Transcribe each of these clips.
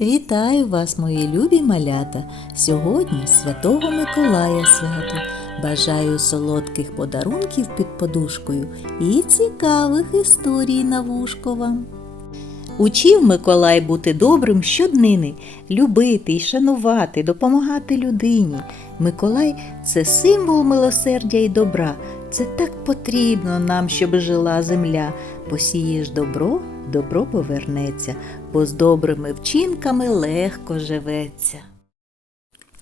Вітаю вас, мої любі малята! Сьогодні Святого Миколая свято. Бажаю солодких подарунків під подушкою і цікавих історій на вушко вам. Учив Миколай бути добрим щоднини, любити і шанувати, допомагати людині. Миколай це символ милосердя і добра. Це так потрібно нам, щоб жила земля. Посієш добро, добро повернеться, бо з добрими вчинками легко живеться.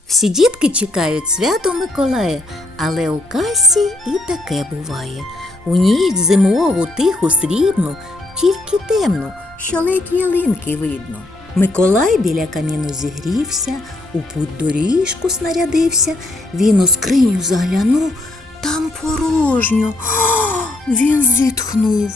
Всі дітки чекають свято Миколая, але у касі і таке буває. У ніч зимову, тиху, срібну, тільки темну, що ледь ялинки видно. Миколай біля каміну зігрівся, у путь доріжку снарядився, він у скриню заглянув, порожньо. А, Він зітхнув.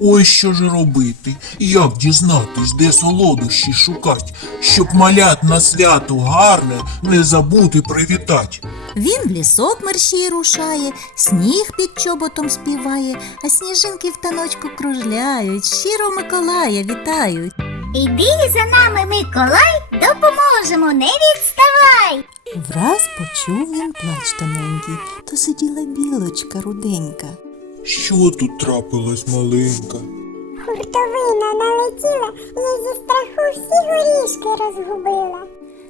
Ой, що ж робити? Як дізнатись, де солодощі шукать, щоб малят на свято гарне не забути привітать. Він в лісок мерщій рушає, сніг під чоботом співає, а сніжинки в таночку кружляють, щиро Миколая вітають. Іди за нами, Миколай, допоможемо, не відставай. Враз почув він плач тоненький, то сиділа білочка руденька. Що тут трапилось маленька? Хуртовина налетіла, я зі страху всі горішки розгубила.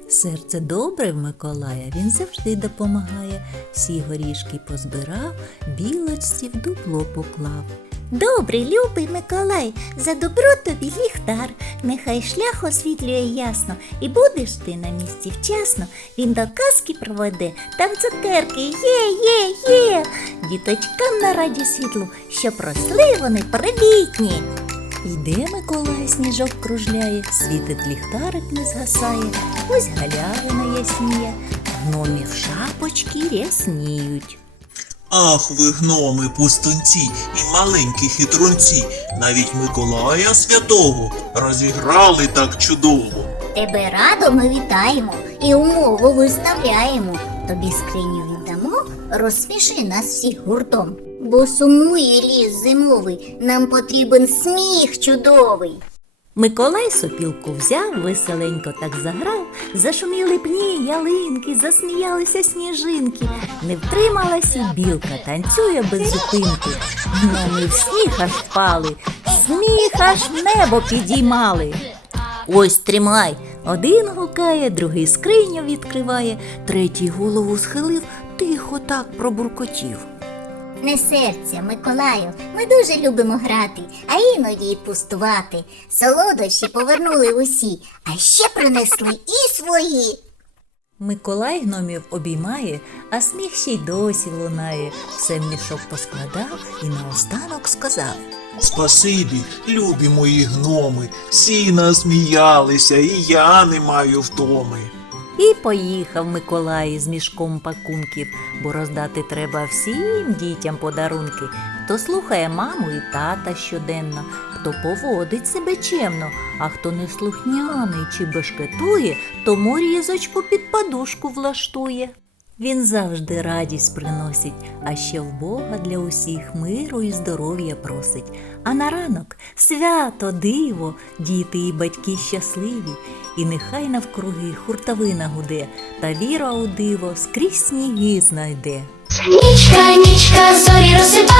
Серце добре в Миколая, він завжди допомагає. Всі горішки позбирав, білочці в дупло поклав. Добрий, любий Миколай, за добро тобі ліхтар, нехай шлях освітлює ясно, і будеш ти на місці вчасно. Він до казки проведе, там цукерки є, є, є. Діточкам на раді світлу, щоб росли вони привітні. Йде Миколай сніжок кружляє, світить ліхтарик не згасає, ось галявина ясніє, гномів шапочки рясніють. Ах, ви гноми, пустунці і маленькі хитрунці, навіть Миколая святого розіграли так чудово. Тебе радо ми вітаємо і умову виставляємо. Тобі скриню віддамо, розсміши нас всіх гуртом. Бо сумує ліс зимовий, нам потрібен сміх чудовий. Миколай сопілку взяв, веселенько так заграв, зашуміли пні, ялинки, засміялися сніжинки. Не втрималась і білка, танцює без зупинки. Гноми в сніг аж впали, сміх аж небо підіймали. Ось тримай. Один гукає, другий скриню відкриває, третій голову схилив, тихо так пробуркотів. Не серця, Миколаю, ми дуже любимо грати, а іноді й пустувати. Солодощі повернули усі, а ще принесли і свої. Миколай гномів обіймає, а сміх ще й досі лунає. Все мішок поскладав і наостанок сказав. Спасибі, любі мої гноми, всі насміялися, і я не маю втоми. І поїхав Миколай з мішком пакунків, бо роздати треба всім дітям подарунки. Хто слухає маму і тата щоденно, хто поводить себе чемно, а хто не слухняний чи бешкетує, тому різочку під подушку влаштує. Він завжди радість приносить, а ще в Бога для усіх миру і здоров'я просить. А на ранок свято, диво, діти і батьки щасливі, і нехай навкруги хуртовина гуде, та віра у диво скрізь сніги знайде. Нічка, нічка, зорі розсипає,